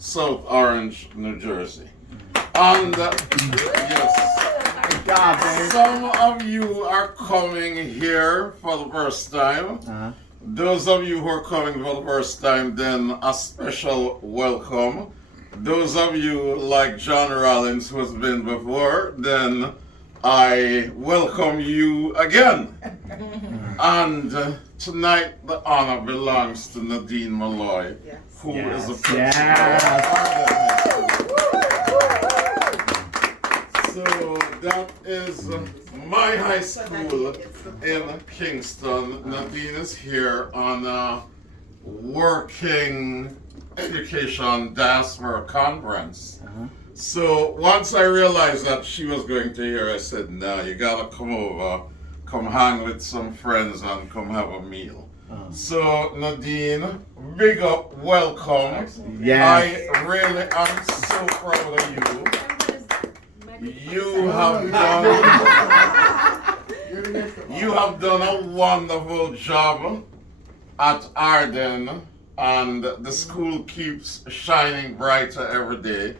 South Orange, New Jersey. And yes, some of you are coming here for the first time. Those of you who are coming for the first time, then a special welcome. Those of you like John Rollins who has been before, then I welcome you again. And tonight the honor belongs to Nadine Molloy, who is the principal. So that is my high school in Kingston. Nadine is here on a working education diaspora conference. So once I realized that she was going to here, I said, "No, you gotta come over, come hang with some friends and come have a meal." So Nadine, big up, welcome. I really am so proud of you. You have done a wonderful job at Ardenne, and the school keeps shining brighter every day.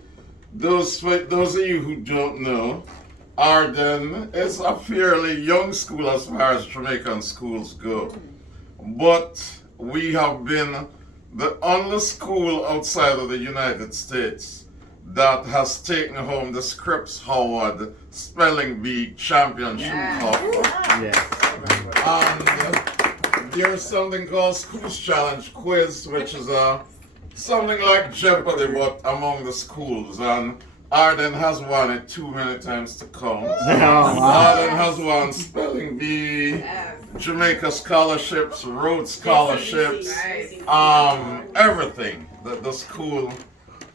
Those of you who don't know, Ardenne is a fairly young school as far as Jamaican schools go. But we have been the only school outside of the United States that has taken home the Scripps Howard Spelling Bee Championship Cup. And there's something called Schools Challenge Quiz, which is something like Jeopardy, but among the schools. And Ardenne has won it too many times to count. Ardenne has won Spelling Bee, Jamaica scholarships, Rhodes scholarships, everything. The school,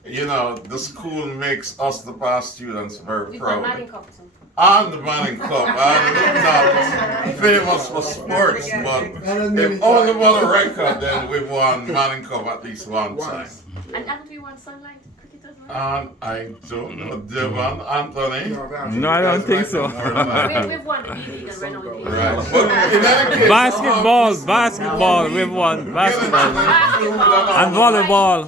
the school makes us, the past students, very proud. And the Manning Cup. I'm not famous for sports, but if only for the record, then we've won Manning Cup at least one time. And haven't we won Sunlight Cricket as well? I don't know, Devon, Anthony? No, I don't think so. We've won the B-League and Renault League. Right. But in any case, Basketball, we've won. Basketball. And volleyball.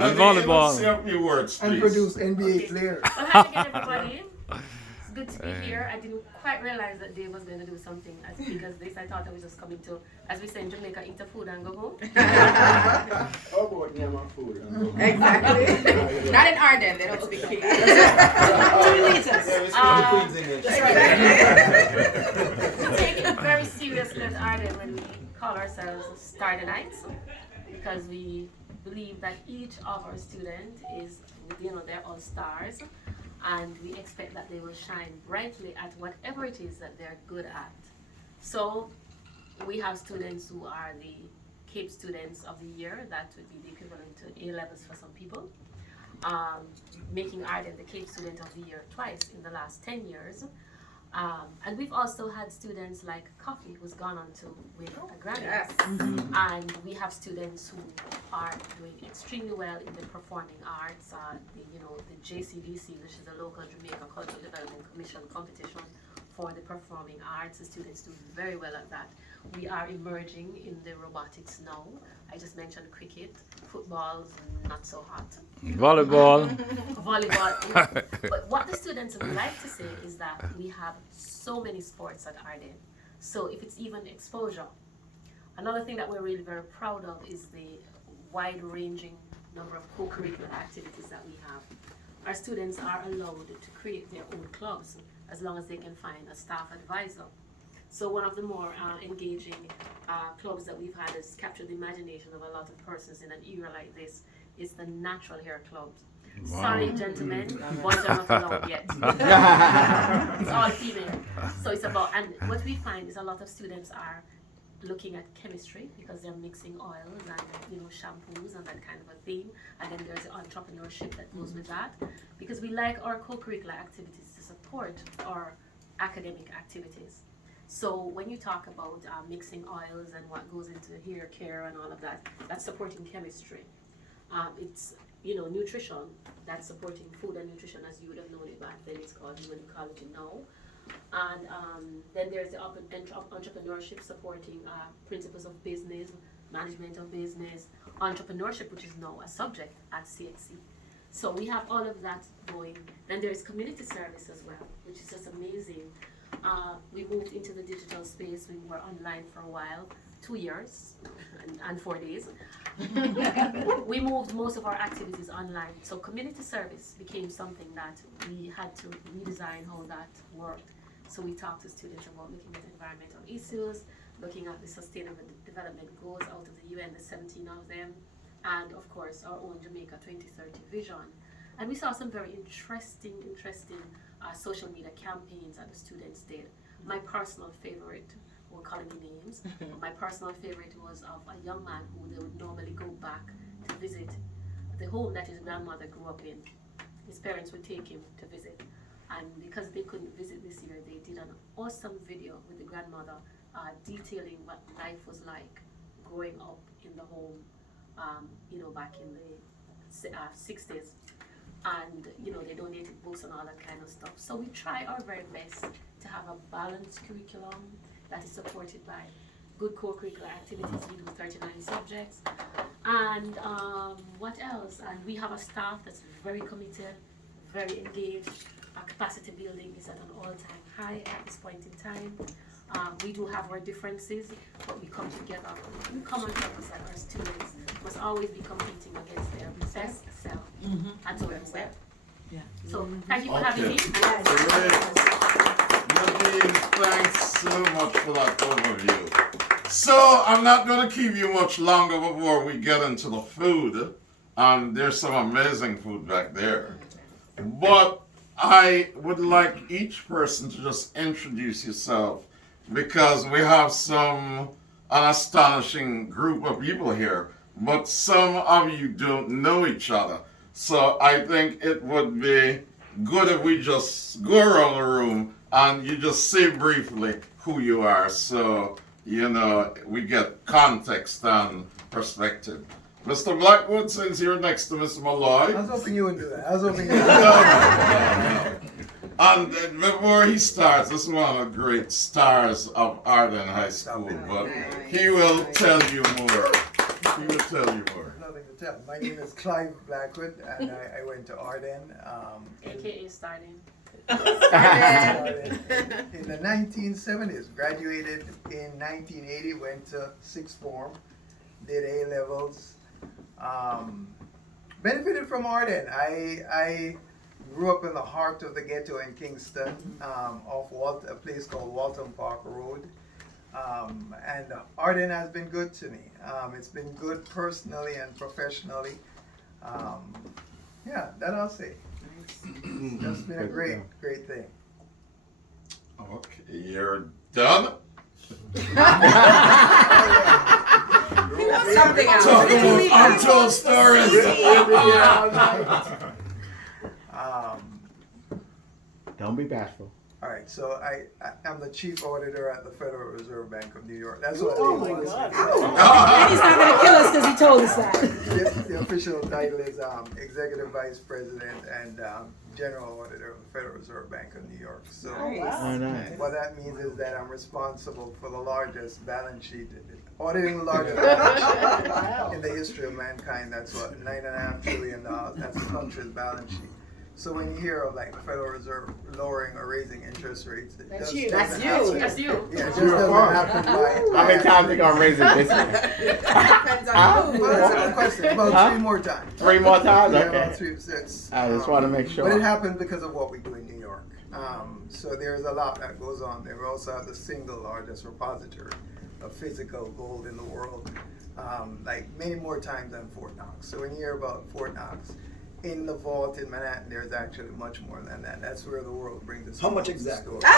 And volleyball. Say a few words, please. And produce NBA players. Well, hi again, everybody. It's good to be here. I didn't quite realize that Dave was going to do something as big as this. I thought I was just coming to, as we say in Jamaica, eat the food and go home. How about Yama food? Exactly. Not in Ardenne, they don't speak English. 2 liters. We take it very seriously at Ardenne when we call ourselves Starry Nights, because we believe that each of our students is, they're all stars, and we expect that they will shine brightly at whatever it is that they're good at. So we have students who are the Cape Students of the Year. That would be the equivalent to A-levels for some people, making Ardenne the Cape Student of the Year twice in the last 10 years. And we've also had students like Coffee, who's gone on to win a Grammy. And we have students who are doing extremely well in the performing arts. The JCDC, which is the local Jamaica Cultural Development Commission competition for the performing arts. The students do very well at that. We are emerging in the robotics now. I just mentioned cricket, football's not so hot. Volleyball. But what the students would like to say is that we have so many sports at Ardenne. So if it's even exposure. Another thing that we're really very proud of is the wide-ranging number of co-curricular activities that we have. Our students are allowed to create their own clubs as long as they can find a staff advisor. So one of the more engaging clubs that we've had has captured the imagination of a lot of persons in an era like this is the Natural Hair Clubs. Wow. Sorry, gentlemen, boys are not allowed yet. It's all female. So it's about, and what we find is a lot of students are looking at chemistry because they're mixing oils and shampoos and that kind of a thing. And then there's the entrepreneurship that goes with that, because we like our co-curricular activities to support our academic activities. So when you talk about mixing oils and what goes into hair care and all of that, that's supporting chemistry. It's nutrition, that's supporting food and nutrition as you would have known it back then. It's called human ecology now. And then there's the entrepreneurship supporting principles of business, management of business, entrepreneurship, which is now a subject at CXC. So we have all of that going. Then there is community service as well, which is just amazing. We moved into the digital space. We were online for a while, 2 years and 4 days. We moved most of our activities online. So community service became something that we had to redesign how that worked. So we talked to students about looking at environmental issues, looking at the sustainable development goals out of the UN, the 17 of them, and of course our own Jamaica 2030 vision. And we saw some very interesting social media campaigns that the students did. My personal favorite, we're calling me names, my personal favorite was of a young man who they would normally go back to visit the home that his grandmother grew up in. His parents would take him to visit. And because they couldn't visit this year, they did an awesome video with the grandmother detailing what life was like growing up in the home, back in the 60s. And, they donated books and all that kind of stuff. So we try our very best to have a balanced curriculum that is supported by good co-curricular activities. We do 39 subjects. And what else? And we have a staff that's very committed, very engaged. Our capacity building is at an all-time high at this point in time. We do have our differences, but we come together. We come on purpose that our students must always be competing against their best self. And so we're there. Yeah. So thank you for having me. Nadine, thanks so much for that overview. So I'm not going to keep you much longer before we get into the food. There's some amazing food back there. But I would like each person to just introduce yourself, because we have an astonishing group of people here, but some of you don't know each other. So I think it would be good if we just go around the room and you just say briefly who you are, so we get context and perspective. Mr. Blackwood, since you're next to Mr. Molloy. I was hoping you wouldn't do that. And before he starts, this is one of the great stars of Ardenne High School, but he will tell you more. Nothing to tell. My name is Clive Blackwood, and I went to Ardenne. AKA starting. In the 1970s, graduated in 1980, went to sixth form, did A-levels, benefited from Ardenne. I grew up in the heart of the ghetto in Kingston, off a place called Walton Park Road. And Ardenne has been good to me. It's been good personally and professionally. That I'll say. It's just been a great thing. Okay, you're done? Something else. Talk about untold stories. Don't be bashful. All right, so I'm the chief auditor at the Federal Reserve Bank of New York. That's what Oh it my was. God. And he's not going to kill us because he told us that. The official title is Executive Vice President and General Auditor of the Federal Reserve Bank of New York. So Oh, nice. what that means is that I'm responsible for the largest balance sheet, auditing the largest balance sheet in the history of mankind. That's what, $9.5 trillion. That's the country's balance sheet. So when you hear of like the Federal Reserve lowering or raising interest rates, it That's just you. doesn't That's happen. you. That's you. Yeah, it just doesn't happen by How many times they gonna raise it this year? Depends on Well, that's a good question. About 3 more times. 3 more times? Yeah, Okay. about 3, 6. I just want to make sure. But it happened because of what we do in New York. So there's a lot that goes on there. We also have the single largest repository of physical gold in the world, like many more times than Fort Knox. So when you hear about Fort Knox, in the vault in Manhattan, there's actually much more than that. That's where the world brings us. How much exactly? Take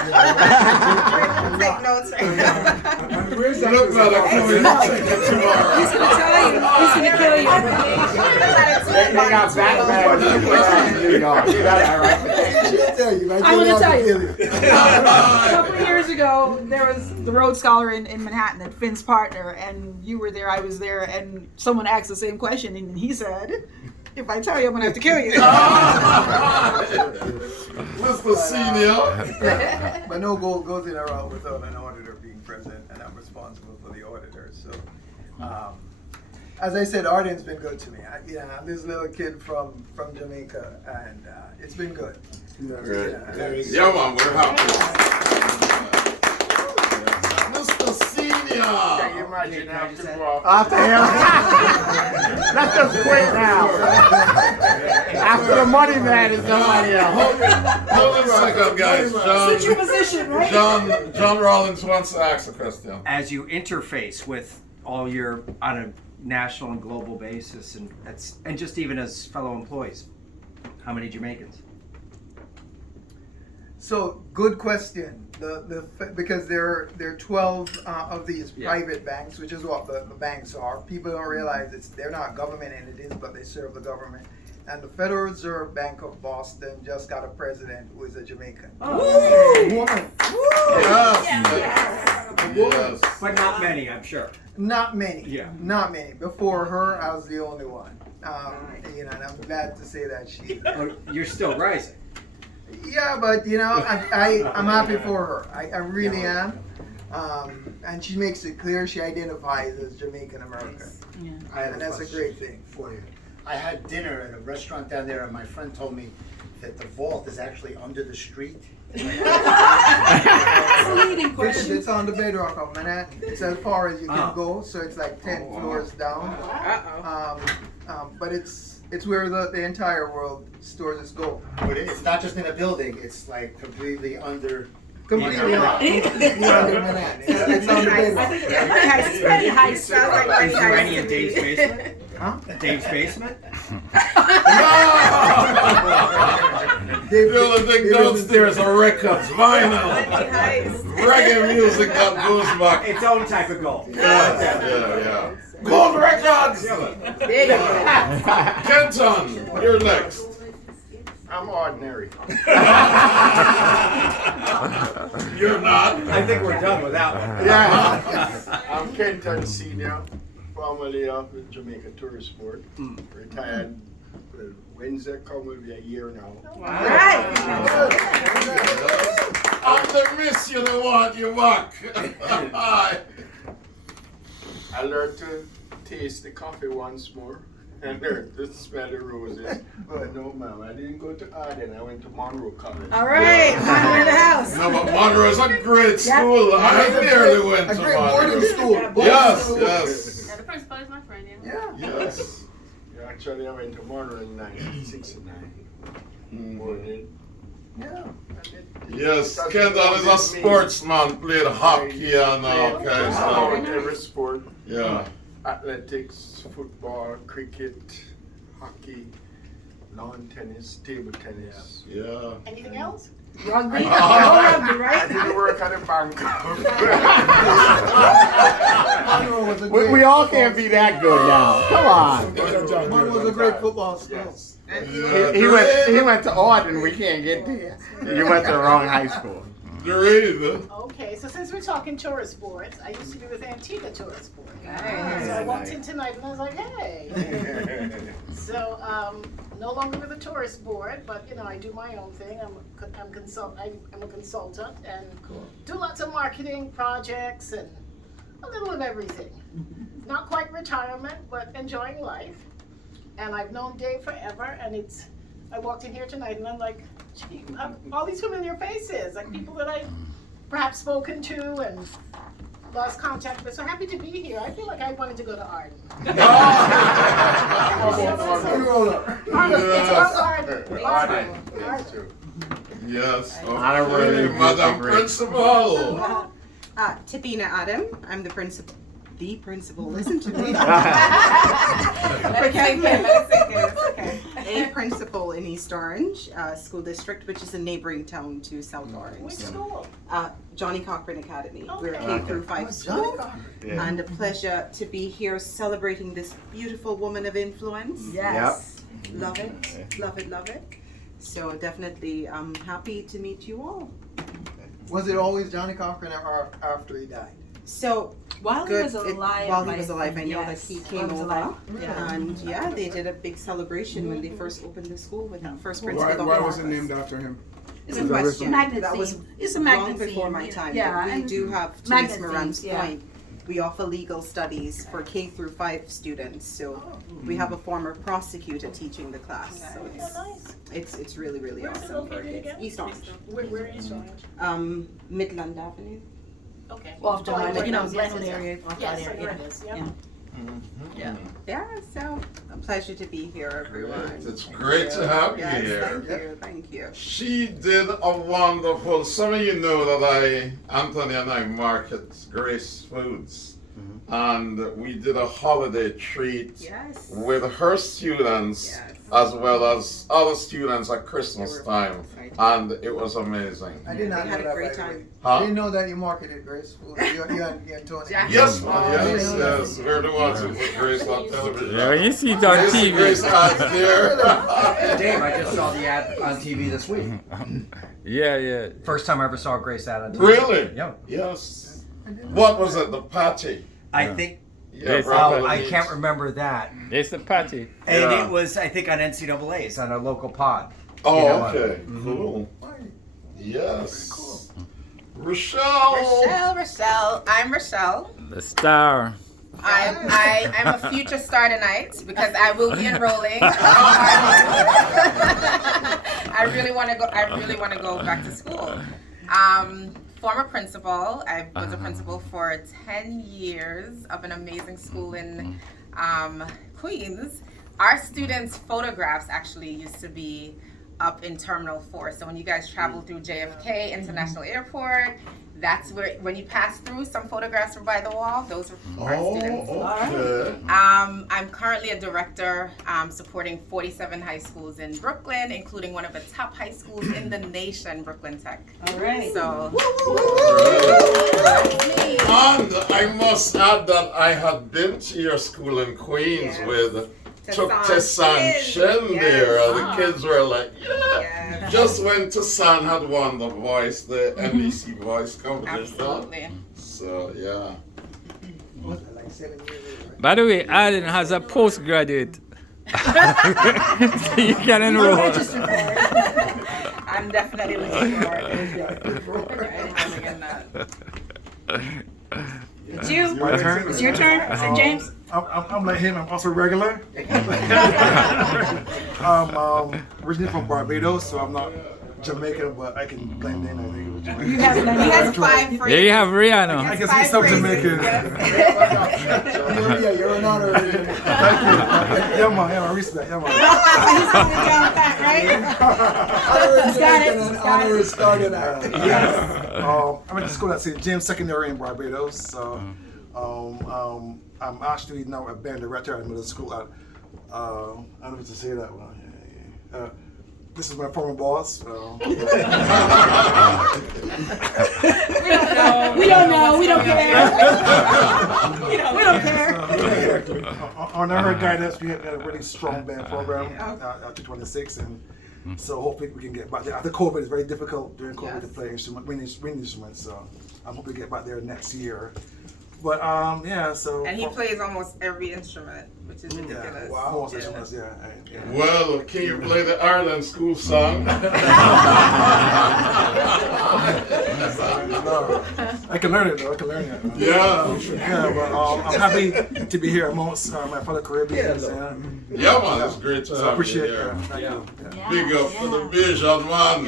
notes right now. And where's that? Look at it, He's going to tell you. He's going to kill you. They got Batman in New York. You got that right. She'll tell you. I'm going to tell you. you. A couple of years ago, there was the Rhodes Scholar in Manhattan, and Finn's partner, and you were there, I was there, and someone asked the same question, and he said, if I tell you, I'm going to have to kill you. Mr. Senior. But no gold goes in or out without an auditor being present, and I'm responsible for the auditor. So as I said, Ardenne's been good to me. I'm this little kid from Jamaica, and it's been good. Great. Yeah. Yeah, man, we're happy. Mr. Senior. Can you imagine after walk? Let's just quit now. After the money man is somebody else. Hold on a second, guys. Switch your position, right? John Rollins wants to ask a question. As you interface with all your on a national and global basis, and just even as fellow employees, how many Jamaicans? So good question. Because there are 12 of these private banks, which is what the banks are. People don't realize they're not government entities, but they serve the government. And the Federal Reserve Bank of Boston just got a president who is a Jamaican. Yes. But not many, I'm sure. Not many. Yeah. Not many. Before her, I was the only one. And I'm glad to say that she's. Oh, you're still rising. Yeah, but I'm happy for her. I really am. And she makes it clear she identifies as Jamaican American. Yeah. And that's a great thing. For you. I had dinner at a restaurant down there, and my friend told me that the vault is actually under the street. That's a leading question. It's on the bedrock of Manhattan. It's as far as you can go, so it's like 10 floors down. But it's where the entire world stores its gold. But it's not just in a building; it's like completely under. Completely under Manhattan. It's on the bedrock. It's pretty high. Sounds like pretty Is there nice any to in me. Dave's basement? Huh? Dave's basement? The only thing downstairs are records, vinyl, reggae music that goes back. Its own type of gold. Yeah. Gold records! Kenton, you're next. I'm ordinary. You're not? I think we're done with that one. Yeah. I'm Kenton Senior, formerly of the Jamaica Tourist Board. Retired. Wednesday come will be a year now. I'm the miss you don't want you back. I learned to taste the coffee once more and learned to smell the roses. But no, ma'am, I didn't go to Ardenne. I went to Monroe College. All right, Monroe in the house. No, but Monroe is a great school. I nearly went to Monroe. School. Yes. Yeah, the principal is my friend, Yes. Yeah, actually, I went to Monroe in 1969. Morning. Yeah. Yes, Kendall is a sportsman, played hockey and all kinds of stuff. Every sport. Yeah. Athletics, football, cricket, hockey, lawn tennis, table tennis. Yeah. Anything else? Rugby. No rugby, I right? didn't work at a bank. We all can't be that good now. Come on. Monroe was a great football school. Yes. He went to Ardenne. We can't get there. You went to the wrong high school. Dream. Okay, so since we're talking tourist boards, I used to be with Antigua Tourist Board. So I walked in tonight and I was like, hey. So no longer with the tourist board, but I do my own thing. I'm a consultant and do lots of marketing projects and a little of everything. Not quite retirement, but enjoying life. And I've known Dave forever, and I walked in here tonight and I'm like, gee, all these familiar faces, like people that I've perhaps spoken to and lost contact with. So happy to be here. I feel like I wanted to go to Ardenne. Yes. Honorary Okay, Madam degree. Principal. Tabina Adam, I'm the principal. Listen to me. A principal in East Orange School District, which is a neighboring town to South Orange. Which school? Johnny Cochran Academy. We're a Okay. K through 5 school. And a pleasure to be here celebrating this beautiful woman of influence. Yes. Love it, love it, love it. So definitely I'm happy to meet you all. Was it always Johnny Cochran or after he died? So While he was alive. while he was alive, I know yes, that he while came he was over, alive. Yeah. and they did a big celebration when they first opened the school with that first principal. Why of was it office. named after him? It's a question. Magnet That was theme. It's a long magnet before theme. my time. Yeah, but we and do have, to magnet Miss Moran's themes, yeah. point, We offer legal studies for K through 5 students. So we have a former prosecutor teaching the class. So it's really, really Where's it awesome for located kids. again? East Orange. Where is Orange? Midland Avenue. Okay. Well, off the line, you know, Yes, Glenwood yes, area. yes. Yes, I know it is, yeah. Yeah. Yeah, so a pleasure to be here, everyone. It's great to have you Yes, here. thank you. She did a wonderful. Some of you know that Anthony and I market Grace Foods, and we did a holiday treat Yes. with her students as well as other students at Christmas time, and it was amazing. I did not We know had a that, great by the way. time. Huh? I didn't know that you marketed Grace Food. You and Tony. Yes, yes, we're the ones who put Grace on television. Yeah, you see it on Grace, TV. Grace ads there. Dave, I just saw the ad on TV this week. Yeah. First time I ever saw a Grace ad on TV. Really? Yeah. Yes. What was it? The patty? I think. Yeah, Yes, probably. I can't remember that. It's the patty. And Yeah. it was, I think, on NCAA's on a local pod. Oh, You know, okay. Cool. Yes. Rochelle. Rochelle. I'm Rochelle. The star. I'm a future star tonight because I will be enrolling. I really want to go back to school. Former principal. I was a principal for 10 years of an amazing school in Queens. Our students' photographs actually used to be up in Terminal 4. So when you guys travel through JFK International Airport, that's where, when you pass through, some photographs were by the wall. Those were our students. Okay. I'm currently a director supporting 47 high schools in Brooklyn, including one of the top high schools in the nation, Brooklyn Tech. All right. So, And I must add that I had been to your school in Queens with Tessan Chen there, and the kids were like, yeah. Just when Tessan had won the voice, the NBC voice competition. Absolutely. So, yeah. Like 7 years ago. By the way, Ardenne has a postgraduate. So you can enroll. I'm definitely looking forward to It's you. My turn. It's your turn, St. James. I'm like him. I'm also regular. Originally from Barbados, so I'm not Jamaican, but I can blend in. I think it was Jamaican. You have blended. He has 5 phrases. There you have Rihanna. I can speak some Jamaican. Yeah, you're an honorary. Thank you. Yeah, man. Respect. Yeah, man. He's coming down back, right? He's got it. An honorary started out. Yes. I went to school at St. James Secondary in Barbados. So, I'm actually now a band director at middle school at, I don't know if to say that one. This is my former boss. We don't know. We don't care. We don't care. Under her guidance, we had a really strong band program at 226, and so hopefully we can get back there. After COVID, it's very difficult during COVID to play wind instruments, so I'm hoping to get back there next year. But yeah, so. And he plays almost every instrument, which is ridiculous. Yeah, wow. Yeah. Well, can you play the Ireland school song? No, I can learn it though. I can learn it. Yeah. But I'm happy to be here amongst my fellow Caribbeans. Yeah, man, it's great to So I have appreciate you here. it. Thank you. Big up for the vision, man.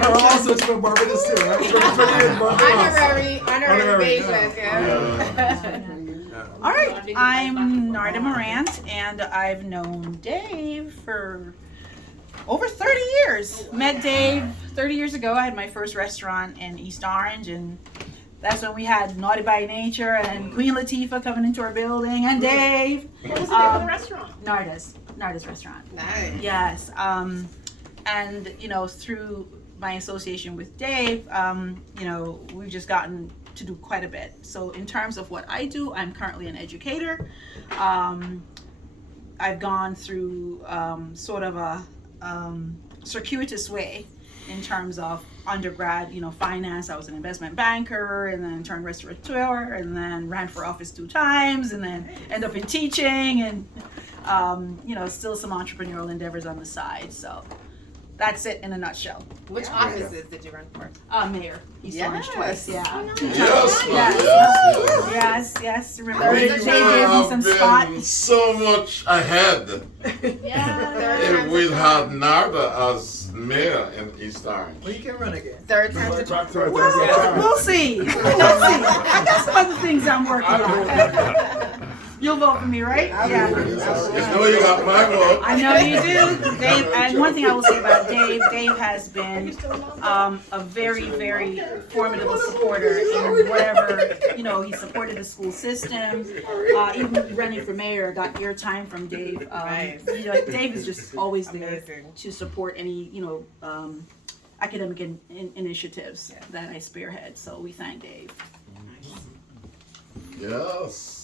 Her also from Barbados too, right? Honorary Bayesian, All right. I'm Narda Morant, and I've known Dave for over 30 years. Met Dave 30 years ago. I had my first restaurant in East Orange, and that's when we had Naughty by Nature and Queen Latifah coming into our building, and Dave. What was the name of the restaurant? Narda's restaurant. Nice. Yes. And through my association with Dave, we've just gotten to do quite a bit. So in terms of what I do, I'm currently an educator. I've gone through sort of a circuitous way in terms of undergrad, finance. I was an investment banker, and then turned restaurateur, and then ran for office 2 times, and then end up in teaching, and still some entrepreneurial endeavors on the side. So that's it in a nutshell. Which offices did you run for? Mayor. East Orange twice. Yeah. Yes, Yes. yes, Yes. Remember We Jay gave me some spot. been so much ahead if we'd had Narda as mayor in East Orange. Well, you can run again. Third time to Well, we'll see. We'll see. I got some other things I'm working on. You'll vote for me, right? Yeah. You know you got my vote. I know you do, Dave. And one thing I will say about Dave, Dave has been a very, very formidable supporter in whatever, he supported the school system. Even running for mayor, got airtime from Dave. Dave is just always there to support any, academic initiatives that I spearhead. So we thank Dave. Yes.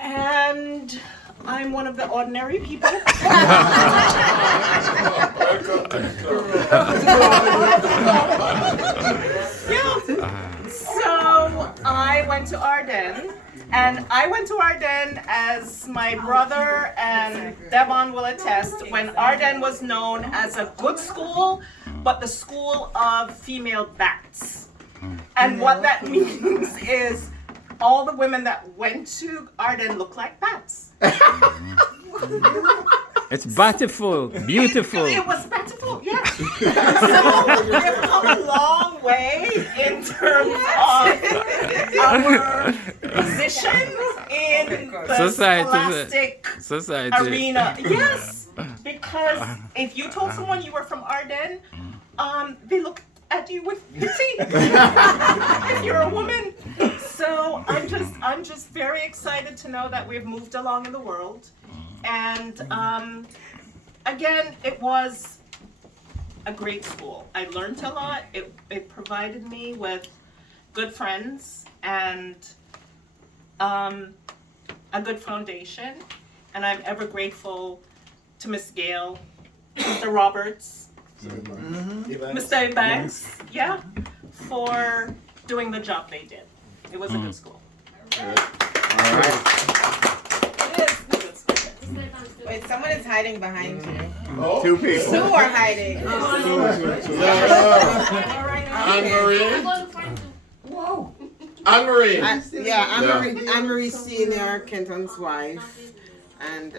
And I'm one of the ordinary people. So I went to Ardenne, and I went to Ardenne, as my brother and Devon will attest, when Ardenne was known as a good school, but the school of female bats. And what that means is all the women that went to Ardenne look like bats. It's beautiful, beautiful. It was beautiful, yeah. So we've come a long way in terms of our position in the scholastic arena. Yes, because if you told someone you were from Ardenne, they look at you with pity if you're a woman. So I'm just very excited to know that we've moved along in the world. And again, it was a great school. I learned a lot. It provided me with good friends and a good foundation. And I'm ever grateful to Miss Gale, Mr. Roberts, Mr. Banks, for doing the job they did. It was a good school. All right. Wait, someone is hiding behind you. Oh. Two people. Two are hiding. Anne-Marie. Whoa. Anne-Marie. Anne-Marie Senior, Kenton's wife, and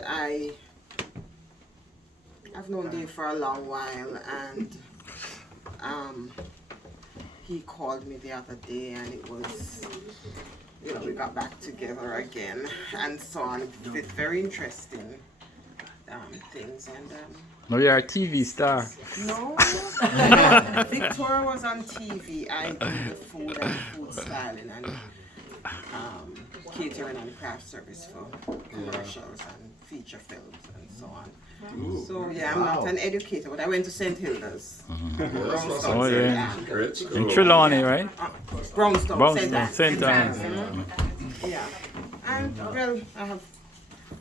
I've known Dave for a long while, and he called me the other day, and it was, we got back together again, and so on. It's very interesting things, and No, you're a TV star. no, Victoria was on TV. I do the food and food styling and catering and craft service for commercials and feature films and so on. So I'm not an educator, but I went to St. Hilda's. Oh yeah. In Trelawney, right? Brownstone, St. Anne's. Yeah. And well,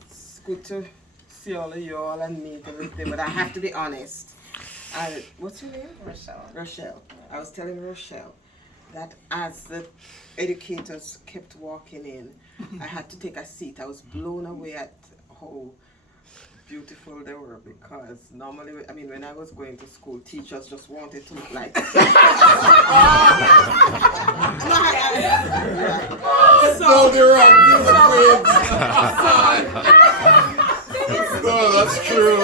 it's good to see all of you all and meet everything, but I have to be honest. What's your name? Rochelle. I was telling Rochelle that as the educators kept walking in, I had to take a seat. I was blown away at how beautiful they were, because normally, when I was going to school, teachers just wanted to look like No, they're on No, that's true.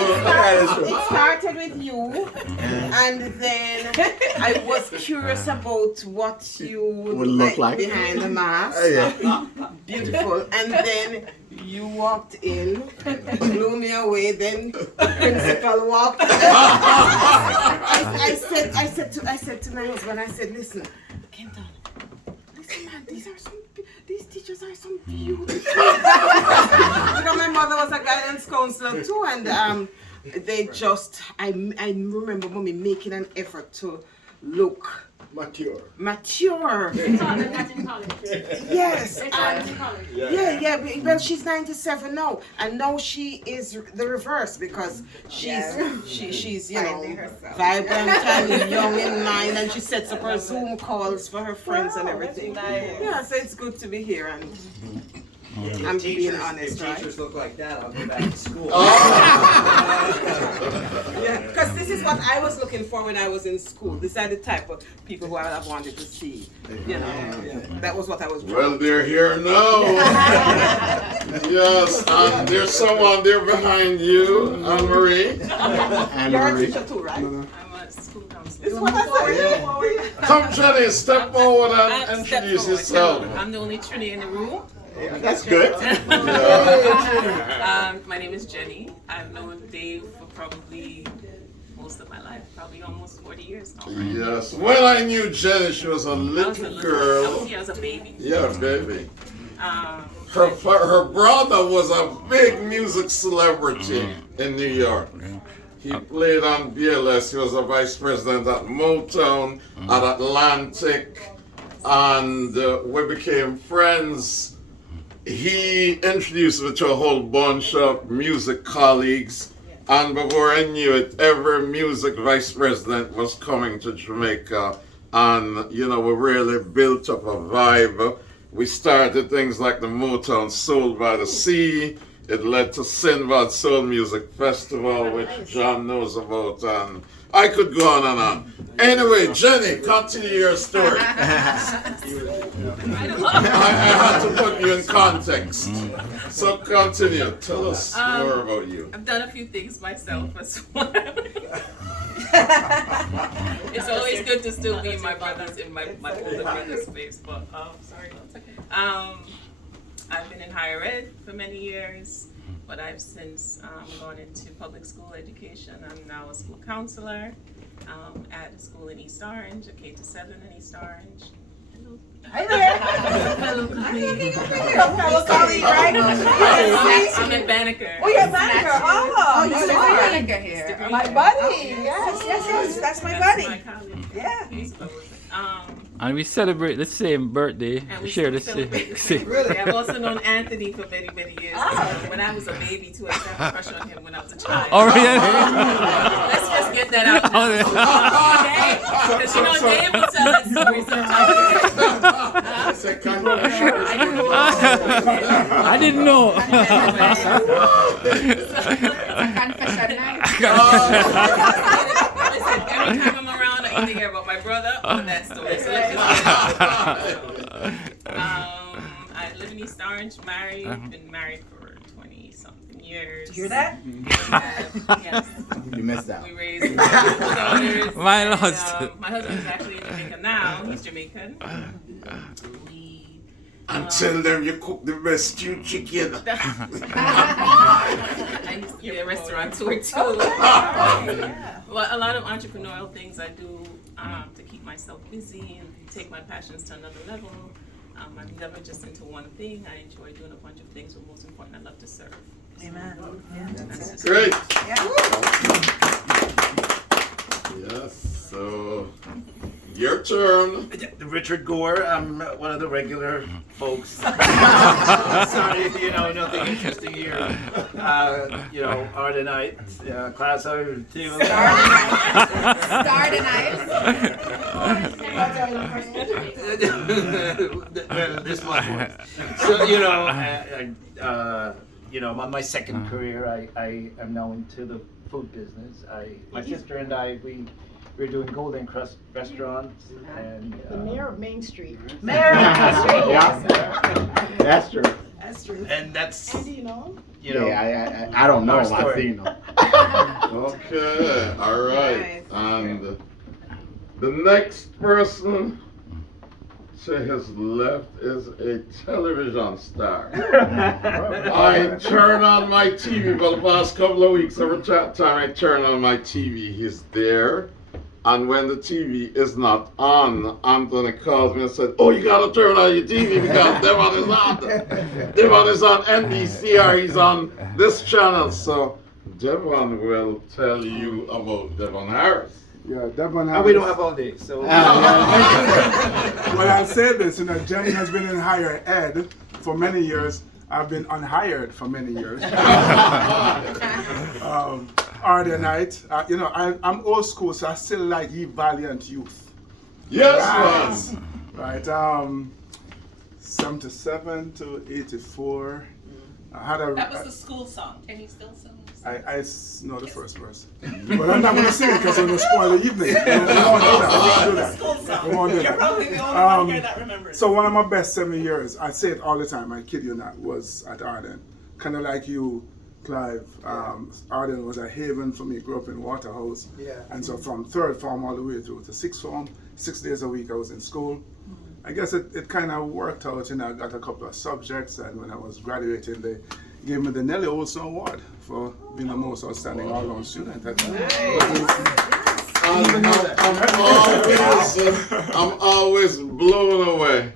It started with you, and then I was curious about what you would look like behind the mask. Beautiful. And then you walked in, blew me away. Then principal walked in. I said to my husband, I said, listen, Kenton, listen, man, these teachers are so beautiful. Because my mother was a guidance counselor too, and they just, I remember mommy making an effort to look mature. In college, not in college. Yes. In college. Yeah. Well, she's 97 now, and now she is the reverse, because she's vibrant and young in mind, and she sets up her Zoom calls for her friends and everything. Nice. Yeah, so it's good to be here, and I'm being honest, right? Teachers look like that, I'll go back to school. Yeah, because this is what I was looking for when I was in school. These are the type of people who I would have wanted to see. You know, that was what I was. Well, they're here now. Yes, and there's someone there behind you, Anne-Marie. You're a teacher too, right? I'm a school counselor. It's what I said. Come, Jenny, step forward and introduce yourself. I'm the only Trini in the room. That's good. My name is Jenny. I've known Dave for probably most of my life, probably almost 40 years now. Yes. When I knew Jenny, she was a little girl. I was a baby. Yeah, baby. Her brother was a big music celebrity in New York. He played on BLS. He was a vice president at Motown, at Atlantic, and we became friends. He introduced me to a whole bunch of music colleagues, and before I knew it, every music vice president was coming to Jamaica, and you know, we really built up a vibe. We started things like the Motown Soul by the Sea. It led to Sinbad Soul Music Festival, which John knows about, and I could go on and on. Anyway, Jenny, continue your story. I had to put you in context. So continue. Tell us more about you. I've done a few things myself as well. It's always good to still be in my older brother's space, but sorry, it's okay. I've been in higher ed for many years, but I've since gone into public school education. I'm now a school counselor at a school in East Orange, a K-7 in East Orange. Hi there. Hello, Fellow colleague, right? I'm at Banneker. Oh, you're at Banneker. Oh, you're at Banneker here. My buddy. Yes. That's my buddy. Yeah. And we celebrate the same birthday. We share the same. Really? I've also known Anthony for many, many years. When I was a baby, too, I used to have a crush on him when I was a child. Oh, really? Let's just get that out there. Because, you know, Dave will tell that story sometimes. I didn't know. Confession night. Listen, every time I'm around, I either hear about my brother or that story. So let's just I live in East Orange, married, been married for 20-something years. Did you hear that? Yes. You missed out. We raised two daughters. My lost. My husband is actually in Jamaica now. He's Jamaican. And tell them you cook the best stewed chicken. I used to be a restaurateur too. Well, a lot of entrepreneurial things I do to keep myself busy and take my passions to another level. I'm never just into one thing. I enjoy doing a bunch of things, but most important, I love to serve. Amen. That's Great. Yeah. Yes, so your turn. Richard Gore, I'm one of the regular folks. Sorry, nothing interesting here. Ardennite, class of 2. This one. So, my second career, I am now into the food business. My sister and I, we're doing Golden Crust restaurants and The mayor of Main Street. Mayor of Main Street. Yeah, that's true. That's true. And that's And do you know? Yeah, I don't know. I've seen them. Okay, all right. And the next person to his left is a television star. I turn on my TV for the past couple of weeks. Every time I turn on my TV, he's there. And when the TV is not on, Anthony calls me and said, "Oh, you gotta turn on your TV because Devon is on. Devon is on NBC or he's on this channel." So Devon will tell you about Devon Harris. Yeah, Devon Harris. And we don't have all day, so. Well, I said this, Jenny has been in higher ed for many years. I've been unhired for many years. Ardennite, I'm old school, so I still like ye valiant youth. Yes, right. 77 to 84. I had That was the school song. Can you still sing? I know the first verse. But I'm not going to sing it because I'm going to spoil the evening. We won't do You're that. probably the only one here that remembers. So one of my best 7 years, I say it all the time, I kid you not, was at Ardenne. Kind of like you, Clive. Ardenne was a haven for me. Grew up in Waterhouse. Yeah. And so from 3rd form all the way through to 6th form, 6 days a week I was in school. I guess it kind of worked out, I got a couple of subjects, and when I was graduating, they gave me the Nellie Olson Award for being the most outstanding all-round student. I'm always blown away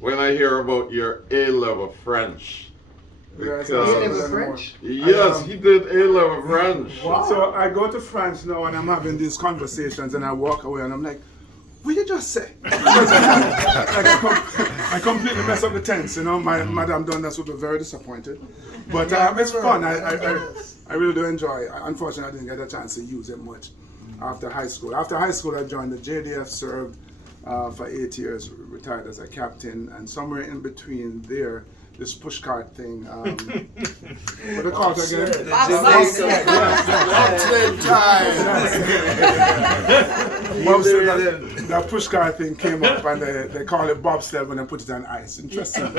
when I hear about your A-level French. Because A-level French? Yes, he did A-level French. Wow. So I go to France now and I'm having these conversations and I walk away and I'm like, what did you just say? I completely mess up the tense, My Madame Dundas would be very disappointed. But it's fun. I really do enjoy. Unfortunately, I didn't get a chance to use it much after high school. After high school, I joined the JDF, served for 8 years, retired as a captain, and somewhere in between there, this pushcart thing. What do they call it again? Bobsled time. That pushcart thing came up and they call it bobsled when they put it on ice. Interesting.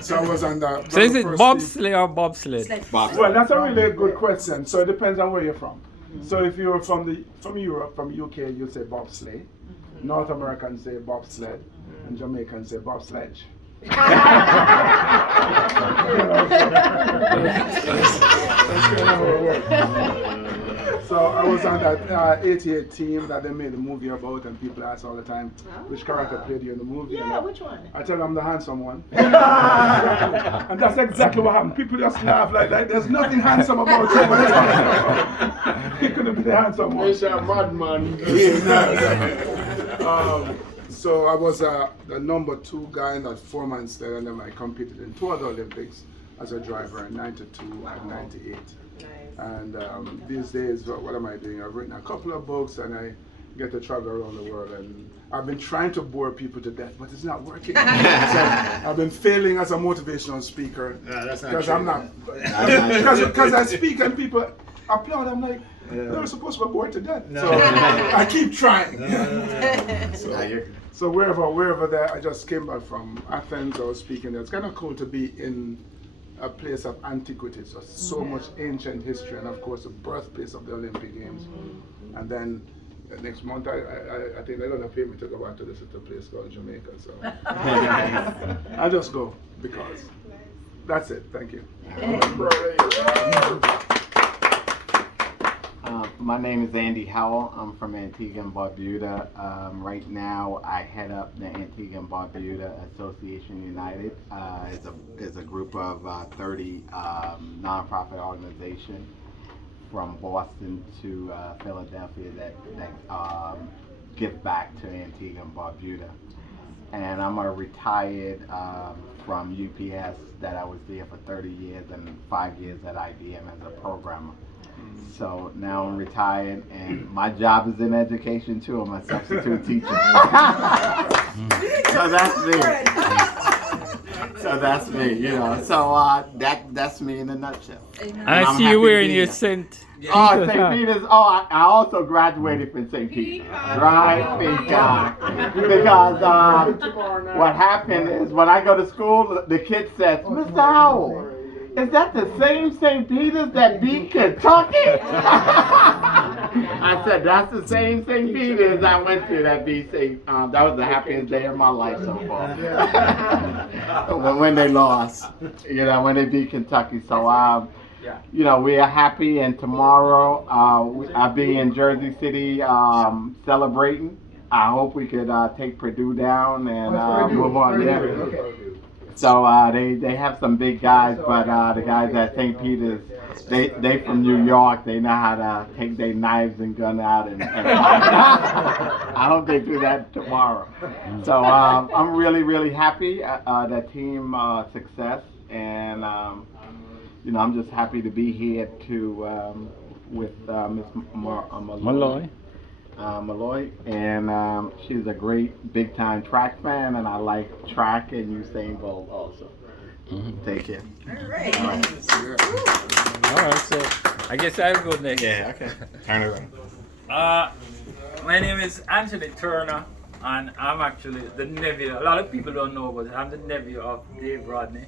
So I was on the. So is it bobsleigh or bobsled? Well, that's a really good question. So it depends on where you're from. So if you're from Europe, from UK, you say bobsleigh. North Americans say bobsled, and Jamaicans say bobsledge. So I was on that 88 team that they made a movie about, and people ask all the time, which character played you in the movie? Yeah, which one? I tell them I'm the handsome one. And that's exactly what happened. People just laugh like there's nothing handsome about you. He couldn't be the handsome one. He's a madman. So I was the #2 guy in that 4-man sled, and then I competed in 2 other Olympics as a driver in 92 and 98. And these days, what am I doing? I've written a couple of books and I get to travel around the world, and I've been trying to bore people to death, but it's not working. So I've been failing as a motivational speaker because I'm not. Because I speak and people applaud. I'm like, they're supposed to be bored to death. No. So I keep trying. So wherever that, I just came back from Athens. I was speaking there. It's kind of cool to be in a place of antiquities, so much ancient history, and of course the birthplace of the Olympic Games. And then next month, I think they're going to pay me to go back to this little place called Jamaica. So I'll just go because that's it. Thank you. My name is Andy Howell. I'm from Antigua and Barbuda. Right now, I head up the Antigua and Barbuda Association United. It's a group of 30 nonprofit organizations from Boston to Philadelphia that give back to Antigua and Barbuda. And I'm a retired from UPS that I was there for 30 years and 5 years at IBM as a programmer. So now I'm retired, and my job is in education too. I'm a substitute teacher. So that's me. So that's me, So that's me in a nutshell. And I see you wearing your St. Oh, St. Peter's. Oh, I also graduated from St. Peter's. Right? Because what happened is when I go to school, the kid says, Mr. Howell, is that the same St. Peter's that beat Kentucky? I said, that's the same St. Peter's I went to that beat St. That was the happiest day of my life so far. when they lost, when they beat Kentucky. So, we are happy, and tomorrow I'll be in Jersey City celebrating. I hope we could take Purdue down and move on. So they have some big guys, but the guys at St. Peter's, they from New York. They know how to take their knives and gun out and I hope they do that tomorrow. So I'm really, really happy that team success, and I'm just happy to be here with Miss Molloy. Molloy, and she's a great big-time track fan, and I like track and Usain Bolt also. Take care. All right. All right, so I guess I'll go next. Yeah, okay. Turn around. My name is Anthony Turner, and I'm actually the nephew. A lot of people don't know, but I'm the nephew of Dave Rodney.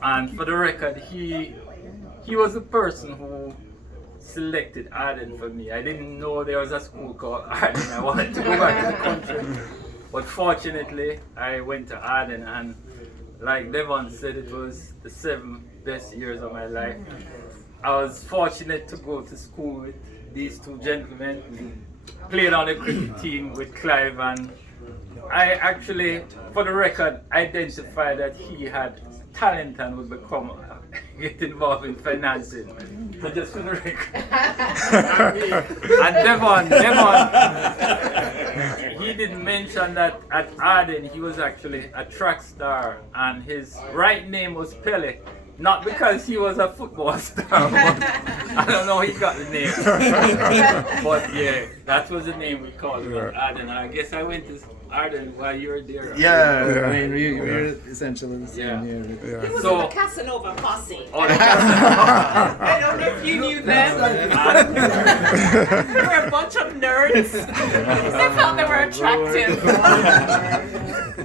And for the record, he was the person who selected Ardenne for me. I didn't know there was a school called Ardenne. I wanted to go back to the country. But fortunately, I went to Ardenne, and like Devon said, it was the 7 best years of my life. I was fortunate to go to school with these two gentlemen, played on the cricket team with Clive, and I actually, for the record, identified that he had talent and would get involved in financing. So just for the record. And Devon, he didn't mention that at Ardenne he was actually a track star, and his right name was Pele. Not because he was a football star, but I don't know how he got the name. But yeah, that was the name we called him at Ardenne. I guess I went to Ardenne while you were there. Yeah, I mean, we were essentially the same. He was So- in the Casanova posse. Oh, the Casanova. I don't know if you knew them. They were a bunch of nerds. They felt they were attractive.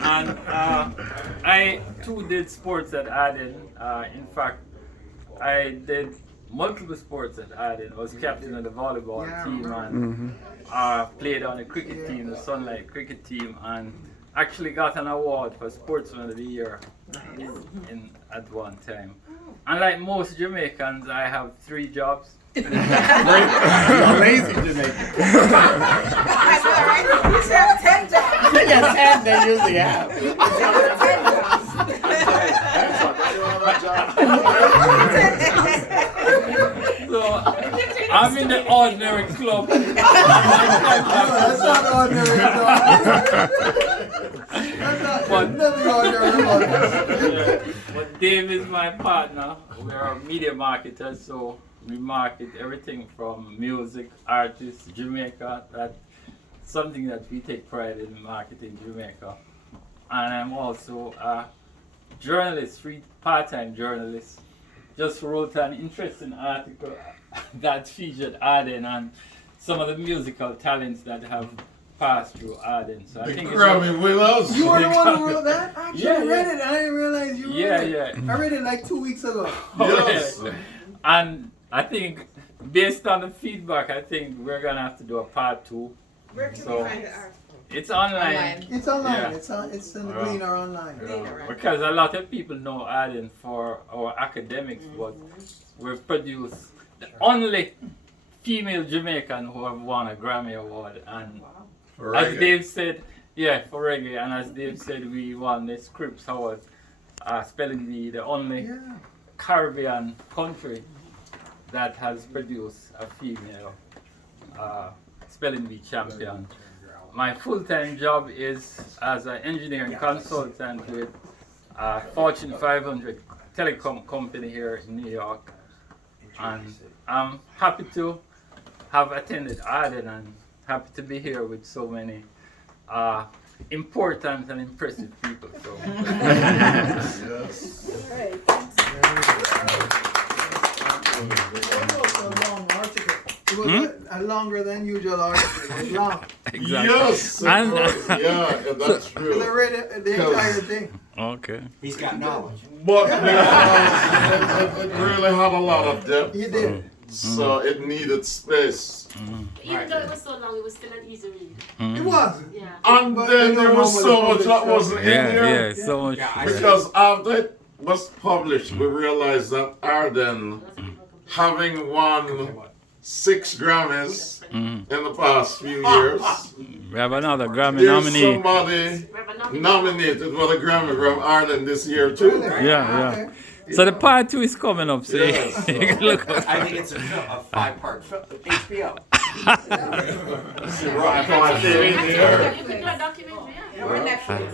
And I too did sports at Ardenne. In fact, I did multiple sports at Ardenne. I was captain of the volleyball team and played on the cricket team, the Sunlight cricket team, and actually got an award for Sportsman of the Year at one time. Unlike most Jamaicans, I have 3 jobs. Lazy Jamaican. Yeah, 10 they usually have. So I'm in the ordinary club. That's not ordinary at all. But Dave is my partner. We're media marketers, so we market everything from music, artists, Jamaica. That's something that we take pride in marketing Jamaica. And I'm also a journalist, part-time journalist. Just wrote an interesting article that featured Ardenne and some of the musical talents that have passed through Ardenne. So I think Grammy winners. You were the one who wrote that? I actually read it. I didn't realize you read it. Yeah. I read it like 2 weeks ago. Yes. And I think based on the feedback, I think we're gonna have to do a part 2. Where can So we find the art? it's online. It's online. Yeah. It's in the Gleaner online. Because a lot of people know Ardenne for our academics, but we've produced the only female Jamaican who have won a Grammy Award. And as Dave said, for reggae, and as Dave said, we won the Scripps Award, spelling bee, the only Caribbean country that has produced a female spelling bee champion. My full-time job is as an engineering consultant with a Fortune 500 telecom company here in New York. And I'm happy to have attended Ardenne and happy to be here with so many important and impressive people. So. Yes. It was a longer than usual article. It was long. Exactly. Yes, And- yeah, that's true. Because I read the entire thing. Okay. He's got knowledge. But it really had a lot of depth. You did. So it needed space. Even though it was so long, it was still an easy read. It was. Yeah. And then there was so much that wasn't in there. So much. Because after it was published, we realized that Ardenne, having won 6 Grammys in the past few years, We have another Grammy there's nominee. somebody nominated for the Grammy from Ardenne this year too. Yeah. So the part 2 is coming up. So Yes. you can look up. I think it's a 5-part film. HBO. Or Netflix.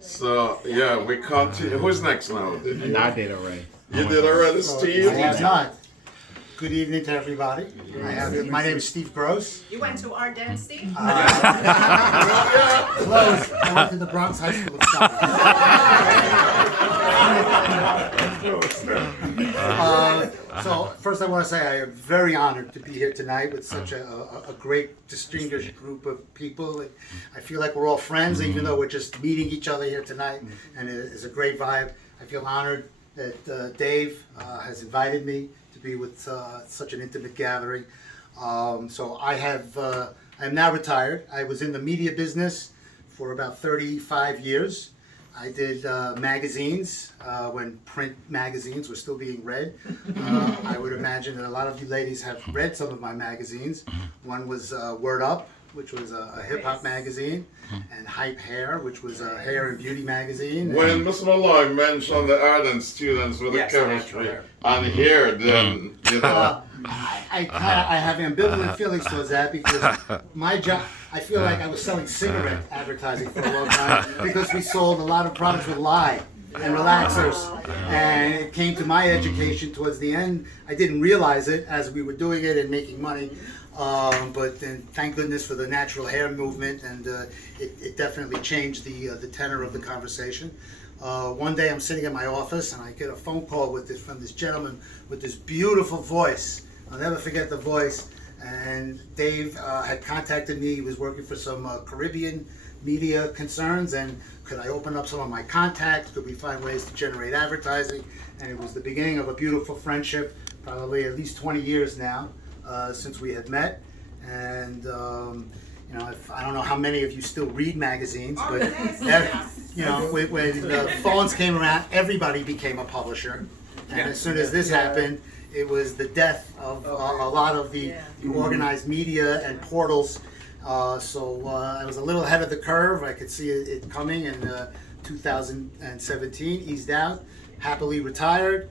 So yeah, we continue. Who's next now? And I did already. You did already, Steve? I have not. Good evening to everybody. My name is Steve Gross. You went to Ardenne, Steve? Close. I went to the Bronx High School of Science. So first I want to say I am very honored to be here tonight with such a great distinguished group of people. I feel like we're all friends, even though we're just meeting each other here tonight, and it is a great vibe. I feel honored that Dave has invited me to be with such an intimate gathering. So I am now retired. I was in the media business for about 35 years. I did magazines when print magazines were still being read. I would imagine that a lot of you ladies have read some of my magazines. One was Word Up, which was a hip-hop magazine, and Hype Hair, which was a hair and beauty magazine. When Mr. Molloy mentioned the Ardenne students with the chemistry and hair, then, you know. I have ambivalent feelings towards that because my job, I feel like I was selling cigarette advertising for a long time because we sold a lot of products with lye and relaxers, and it came to my education towards the end. I didn't realize it as we were doing it and making money, but then thank goodness for the natural hair movement, and it definitely changed the tenor of the conversation. One day I'm sitting in my office and I get a phone call from this gentleman with this beautiful voice. I'll never forget the voice. And Dave had contacted me. He was working for some Caribbean media concerns, and could I open up some of my contacts? Could we find ways to generate advertising? And it was the beginning of a beautiful friendship, probably at least 20 years now since we had met. And you know, I don't know how many of you still read magazines, but you know, when the phones came around, everybody became a publisher. And as soon as this happened, it was the death of a lot of the organized media and portals. So I was a little ahead of the curve. I could see it coming in 2017, eased out, happily retired,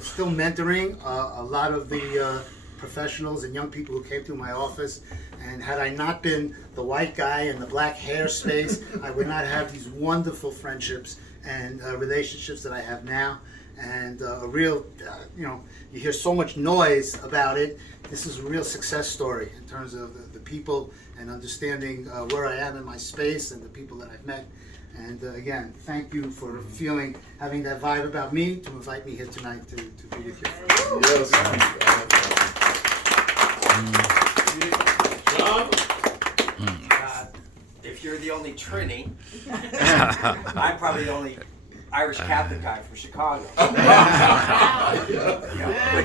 still mentoring a lot of the professionals and young people who came through my office. And had I not been the white guy in the black hair space, I would not have these wonderful friendships and relationships that I have now. And a real, you know, you hear so much noise about it. This is a real success story in terms of the people and understanding where I am in my space and the people that I've met. And again, thank you for having that vibe about me to invite me here tonight to be with you. Yes. John? If you're the only Trini, I'm probably the only Irish Catholic guy from Chicago. But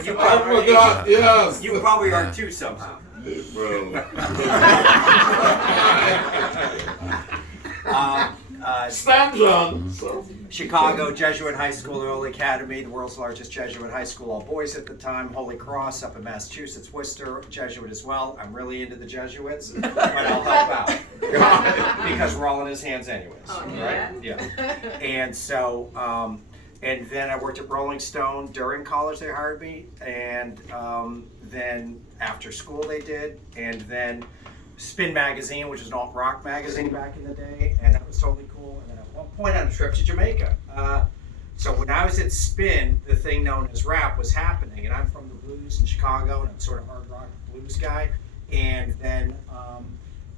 you probably, you probably are too somehow. Stand, John. Chicago Jesuit High School, Early Academy, the world's largest Jesuit high school, all boys at the time. Holy Cross up in Massachusetts, Worcester, Jesuit as well. I'm really into the Jesuits, but I'll help out because we're all in his hands anyways, right? Yeah. And so, and then I worked at Rolling Stone during college. They hired me, and then after school they did, and then Spin Magazine, which is an alt rock magazine back in the day, and that was totally cool. And then at one point on a trip to Jamaica. So when I was at Spin, the thing known as rap was happening, and I'm from the blues in Chicago, and I'm sort of hard rock blues guy. And then,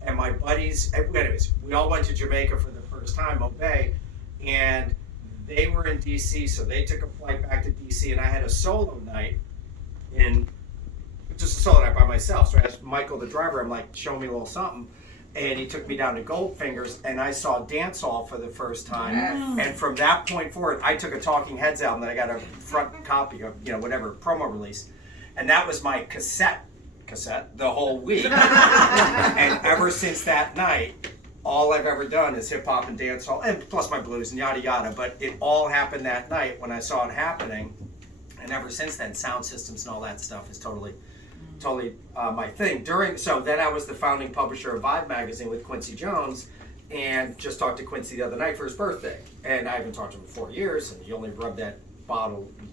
and my buddies, anyways, we all went to Jamaica for the first time, Obey, and they were in DC, so they took a flight back to DC, and I had a solo night just a solo night by myself. So I asked Michael, the driver, I'm like, show me a little something. And he took me down to Goldfinger's, and I saw Dance Hall for the first time. Yes. And from that point forward, I took a Talking Heads album that I got a front copy of, you know, whatever, promo release. And that was my cassette the whole week. And ever since that night, all I've ever done is hip hop and dance hall, and plus my blues and yada yada. But it all happened that night when I saw it happening. And ever since then, sound systems and all that stuff is totally my thing. So then I was the founding publisher of Vibe magazine with Quincy Jones, and just talked to Quincy the other night for his birthday. And I haven't talked to him in 4 years, and you only rub that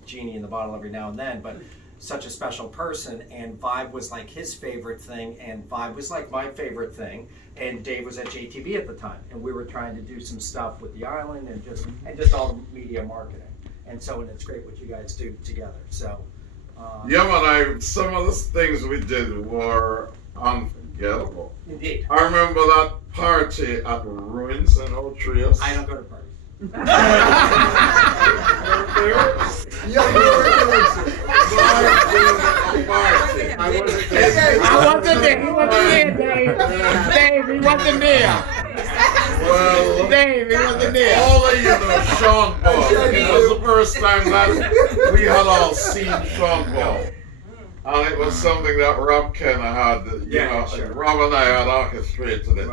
genie in the bottle every now and then, but such a special person, and Vibe was like his favorite thing, and Vibe was like my favorite thing, and Dave was at JTB at the time, and we were trying to do some stuff with the island and just all the media marketing. And so, and it's great what you guys do together. So yeah, man, some of the things we did were unforgettable. Indeed. I remember that party at Ruins in Old Trios. I don't go to parties. I wasn't there. He wasn't there, Dave. Dave, he wasn't there. Well, Dave, he wasn't there. all of you know Sean Ball. It was the first time that we had all seen Sean Ball. And it was something that Rob Kenner had, Rob and I had orchestrated it.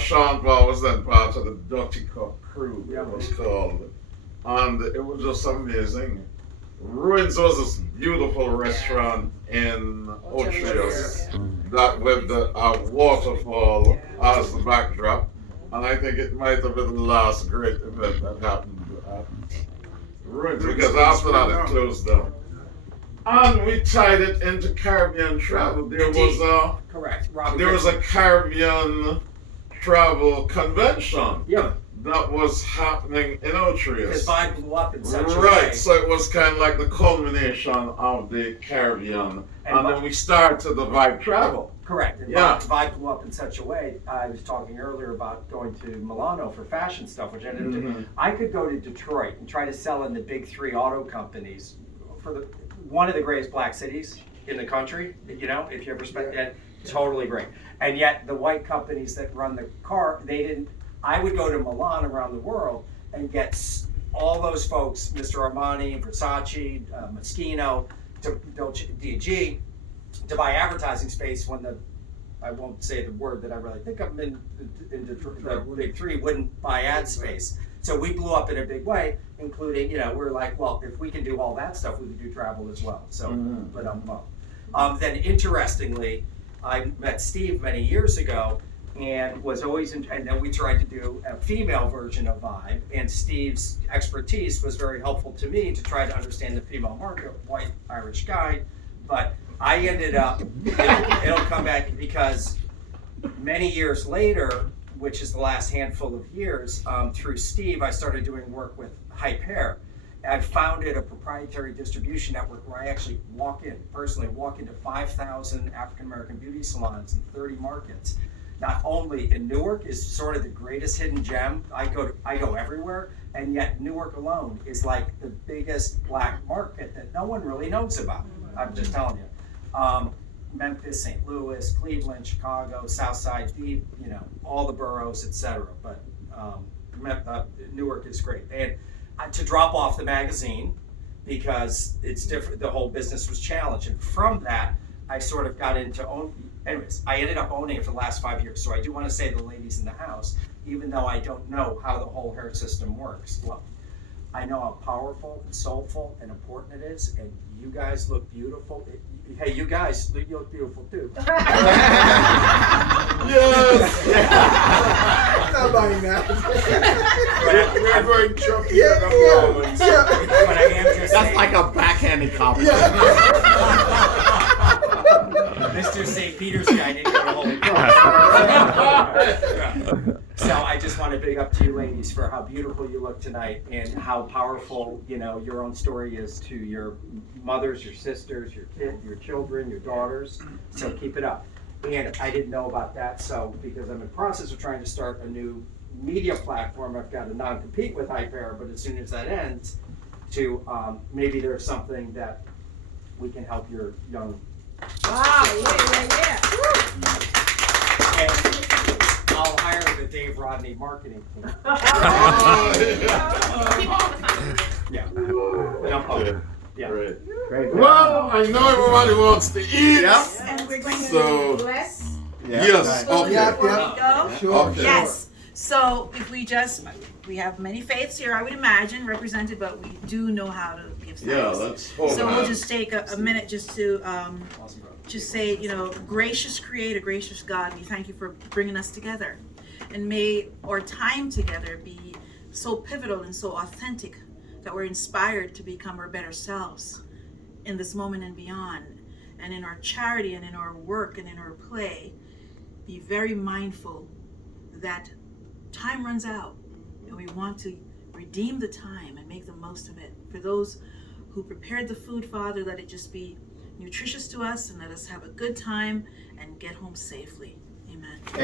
Sean Ball was then part of the Dutty Cup crew, it was called. And it was just amazing. Ruins was this beautiful restaurant in Otrius that with the waterfall as the backdrop. And I think it might have been the last great event that happened at Ruins, because after that it closed down. And we tied it into Caribbean travel. There was a Caribbean travel convention that was happening in Otrius. His vibe blew up in such a way. Right, so it was kind of like the culmination of the Caribbean. And then we started the Vibe Travel. Correct. And Vibe blew up in such a way. I was talking earlier about going to Milano for fashion stuff, which I didn't do. I could go to Detroit and try to sell in the big three auto companies for one of the greatest black cities in the country, if you ever spent that, totally great. And yet the white companies that run the car, I would go to Milan around the world and get all those folks, Mr. Armani, Versace, Moschino, Dolce DG, to buy advertising space when I won't say the word that I really think of, in Detroit, the big three wouldn't buy ad space. So we blew up in a big way, including, we're like, well, if we can do all that stuff, we can do travel as well. So, then interestingly, I met Steve many years ago and was always, and then we tried to do a female version of Vibe, and Steve's expertise was very helpful to me to try to understand the female market, white Irish guy, but I ended up, it'll come back because many years later, which is the last handful of years, through Steve, I started doing work with Hype Hair. I founded a proprietary distribution network where I actually personally walk into 5,000 African-American beauty salons in 30 markets. Not only in Newark is sort of the greatest hidden gem. I go everywhere, and yet Newark alone is like the biggest black market that no one really knows about. I'm just telling you. Memphis, St. Louis, Cleveland, Chicago, Southside, deep, all the boroughs, etc. But Newark is great. And to drop off the magazine, because it's different, the whole business was challenged. And from that, I sort of got into I ended up owning it for the last 5 years. So I do want to say to the ladies in the house, even though I don't know how the whole hair system works, look, I know how powerful and soulful and important it is, and you guys look beautiful. Hey, you guys, you look beautiful too. Yes! I'm not buying that. We're going chunky at the moment. But I am just That's like a backhanded compliment. Mr. St. Peter's guy didn't go to Holy Cross. So I just want to big up to you ladies for how beautiful you look tonight and how powerful, your own story is to your mothers, your sisters, your kids, your children, your daughters. So keep it up. And I didn't know about that, so because I'm in the process of trying to start a new media platform, I've got to non-compete with Hyper, but as soon as that ends, to maybe there's something that we can help your young. Wow, yeah. And I'll hire the Dave Rodney marketing team. Yeah. Great. Well, I know everybody wants to eat. And we're going to bless. Yes. Okay. Sure. Okay. Yes. So if we have many faiths here, I would imagine, represented, but we do know how to give thanks. Yeah, let's hold So on. we'll just take a minute just to just say, gracious Creator, gracious God, we thank you for bringing us together. And may our time together be so pivotal and so authentic that we're inspired to become our better selves in this moment and beyond. And in our charity and in our work and in our play, be very mindful that time runs out, and we want to redeem the time and make the most of it. For those who prepared the food, Father, let it just be nutritious to us, and let us have a good time and get home safely. Amen.